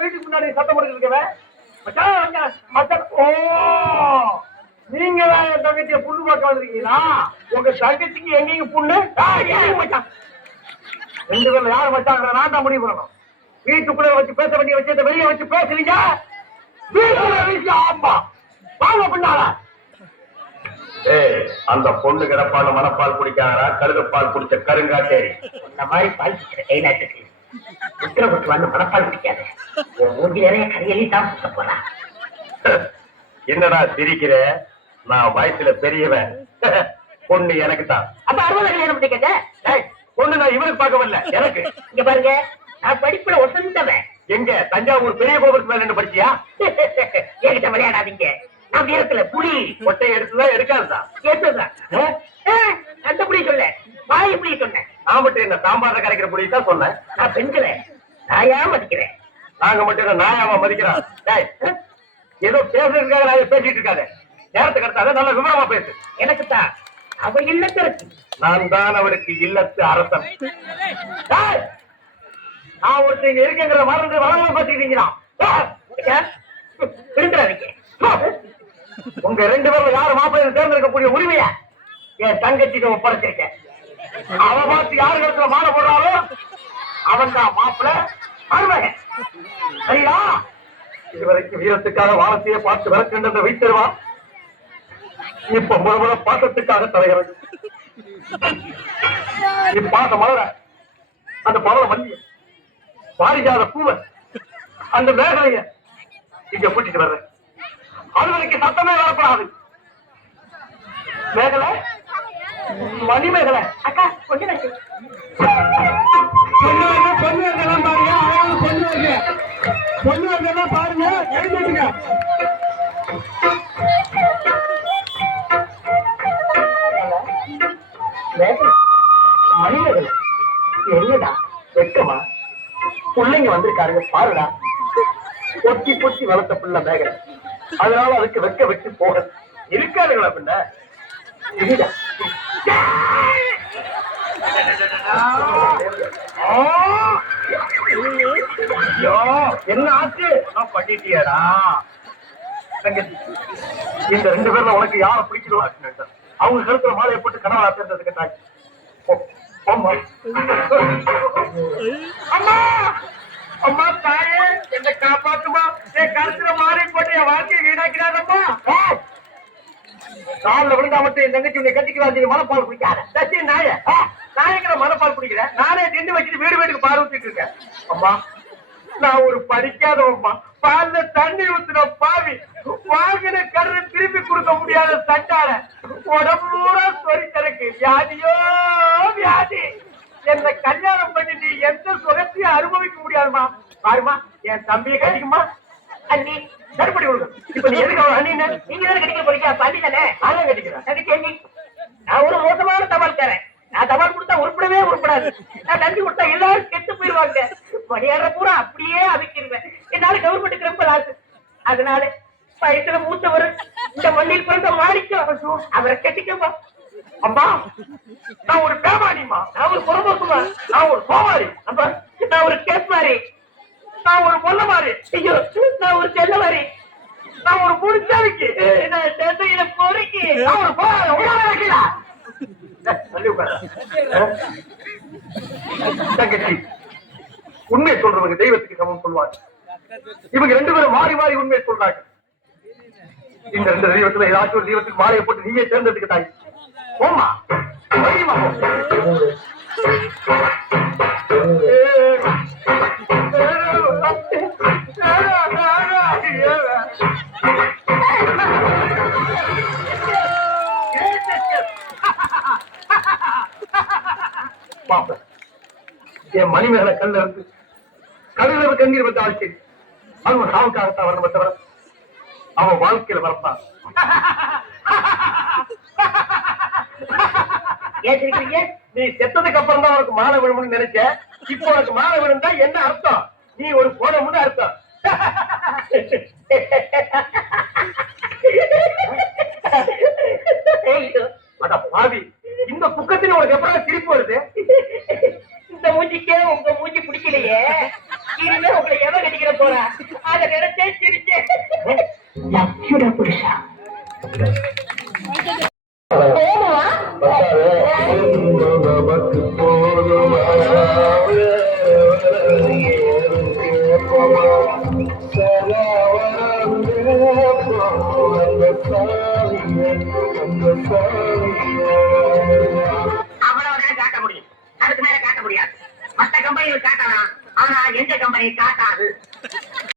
வீட்டுக்கு முன்னாடி சத்தம் போட்டுருக்கவே ஓ நீங்க என் தங்கச்சிய புண்ணு பார்க்க வந்திருக்கீங்களா? உங்க தங்கச்சிக்கு எங்கேயும் புண்ணு மச்சான். ரெண்டு பேர்ல யாரு மச்சாங்கிற நான் தான் முடிவு பண்ணணும். வீட்டுக்குள்ள வச்சு பேச வேண்டிய விஷயத்தை வெளியே வச்சு பேசுறீங்க. ஆமா வாங்க பின்னால. அந்த பொண்ணு கிடப்பால் மனப்பால் குடிக்காரா கழுதப்பால் குடிச்ச கருங்காட்டேரி இந்த மாதிரி பால் குடிக்கிற கைலாட்டுக்கு உத்தரவுக்கு வந்து மனப்பால் குடிக்காது. மூஞ்சி நிறைய கரையலி தான் குடிக்க போறா. என்னடா சிரிக்கிற? நான் வயசுல பெரியவன். பொண்ணு எனக்கு தான். அப்ப 60 கல்யாணம் பண்ணிக்கங்க. பொண்ணு நான் இவருக்கு பார்க்க வரல, எனக்கு. இங்க பாருங்க, நான் படிப்புல ஒசந்தவன். எங்க தஞ்சாவூர் பெரிய கோபுரத்து மேல என்ன படிச்சியா? என்கிட்ட விளையாடாதீங்க. நான் நேரத்துல புளி கொட்டை எடுத்துதான் எடுக்காதுதான் எடுத்துதான். அந்த புளி சொல்ல வாய் புளி சொன்னேன். நான் மட்டும் என்ன சாம்பார்ல கரைக்கிற புளி தான் சொன்னேன். நான் பெண்களை நாயா மதிக்கிறேன். நாங்க மட்டும் என்ன நாயாவா மதிக்கிறோம்? ஏதோ பேசுறதுக்காக நாங்க பேசிட்டு இருக்காங்க. நேரத்துக்கு அடுத்தாத நல்ல விவரமா பேசு. எனக்கு தான் அவ இல்லத்தரசி. நான் தான் அவளுக்கு இல்லத்து அரசன். நான் ஒருத்தர் இருக்குங்கிற மறந்து வளர்ந்து பேசிட்டீங்களா? திருந்துறாதீங்க. உங்க ரெண்டு பேரும் யாரு மாப்பிள்ளை தேர்ந்தெடுக்கக்கூடிய உரிமைய என் தங்கச்சிக்கு ஒப்படைச்சிருக்கேன். அவன் பார்த்து யாரு இடத்துல மாலை போடுறாலும் அவன் தான் மாப்பிள்ளை மருமகன். சரியா? இதுவரைக்கும் வீரத்துக்காக வானத்தையே பார்த்து விளக்கின்றதை வைத்திருவான். இப்ப முறை பாசத்துக்காக தலைகிறது. இப்பாச மலர அந்த பவள மல்லிய பாரிஜாத பூவ அந்த மேகலைய இங்க கூட்டிட்டு வர்றேன். அதுவரைக்கும் சத்தமே வரப்படாது. மேகலை மணிமேகலை அக்கா கொஞ்சம் பாருங்க பாருங்க எழுதிடுங்க. மணிமேகலை என்னடா வெக்கமா? பிள்ளைங்க வந்திருக்காருங்க பாருடா. பொத்தி பொத்தி வளர்த்த பிள்ளை மேகலை, அதனால அதுக்கு வெக்க வெட்டி போக இருக்காதுங்களா? பின்ன என்ன ஆச்சு? பண்ணிட்டியாடா? இந்த ரெண்டு பேர்ல உனக்கு யார பிடிச்சிருவாங்க? அவங்க கருத்துல மாலையை போட்டு கனவா சேர்ந்ததுக்கு தாய். அம்மா அம்மா தாயே என்ன காப்பாத்துமா. என் கருத்துல மாலை போட்டு என் வாழ்க்கையை வீணாக்கிறாரம்மா. காலில் விழுந்தா மட்டும் என் தங்கச்சி உன்னை கட்டிக்கிறாங்க. மனப்பால் குடிக்காத தச்சி நாய நாயக்கிற மனப்பால் குடிக்கிறேன். நானே திண்டு வச்சுட்டு வீடு வீட்டுக்கு பால் ஊத்திட்டு இருக்கேன். அம்மா நான் ஒரு படிக்காதவம்மா. பால்ல தண்ணி ஊத்துன பாவி. வாங்கின கரு திருப்பி கொடுக்க முடியாத சண்டால உடம்பூரா சொறி தனக்கு வியாதியோ வியாதி. என்ன கல்யாணம் பண்ணிட்டு எந்த சுகத்தையும் அனுபவிக்க முடியாதுமா. பாருமா என் தம்பியை கட்டிக்குமா. அண்ணி தடுப்படி கொடுக்கும். இப்ப நீ எதுக்கு அவன் அண்ணி? நீங்க தானே கட்டிக்க போறீங்க. பண்ணி தானே ஆளும் கட்டிக்கிறேன். நான் ஒரு மோசமான தபால் தரேன். நான் தபால் கொடுத்தா உருப்படவே உருப்படாது. நான் தந்தி கொடுத்தா எல்லாரும் கெட்டு போயிருவாங்க. மணியாடுற பூரா அப்படியே அமைக்கிருவேன். என்னால கவர்மெண்ட்டுக்கு ரொம்ப லாஸ். அதனால வயசுல மூத்தவர் இந்த மண்ணில் பிறந்த மாணிக்கம் அவரை கட்டிக்கமா. அம்மா நான் ஒரு பேமானிமா. நான் ஒரு புறம்போக்குமா. நான் ஒரு கோமாரி. அப்ப நான் ஒரு கேஸ்மாரி. நான் ஒரு பொல்ல மாறி. ஐயோ நான் ஒரு செல்ல மாறி. நான் ஒரு முடிச்சாவிக்கு பொறுக்கி நான் ஒரு தங்கச்சி. உண்மை சொல்றவங்க தெய்வத்துக்கு சமம் சொல்வாங்க. இவங்க ரெண்டு பேரும் மாறி மாறி உண்மையை சொல்றாங்க. இந்த ரெண்டு தெய்வத்துல ஏதாச்சும் ஒரு தெய்வத்துக்கு மாலையை போட்டு நீயே தேர்ந்தெடுக்க தாய். போமா என் மணிமேகலை கல்ல இருந்து கடலில் கண்ணீர் வந்த ஆட்சி அவன் சாவுக்காகத்தான் வரணும். தவிர அவன் வாழ்க்கையில வரப்பான். நீ செத்ததுக்கு அப்புறம் தான் உனக்கு மாலை விழும்னு நினைச்ச. இப்போ உனக்கு மாலை விழுந்தா என்ன அர்த்தம்? நீ ஒரு போனமுன்னு அர்த்தம். அட பாவி, இந்த புக்கத்துல உனக்கு எப்படா சிரிப்பு வருது? இந்த மூஞ்சிக்கே உங்க மூஞ்சி பிடிக்கலையே. இனிமே உங்களை எவன் கட்டிக்கிற போறேன் அதை நினைச்சே சிரிச்சேன். லட்சுட புருஷா நமக்கு போதும் அந்த சாமி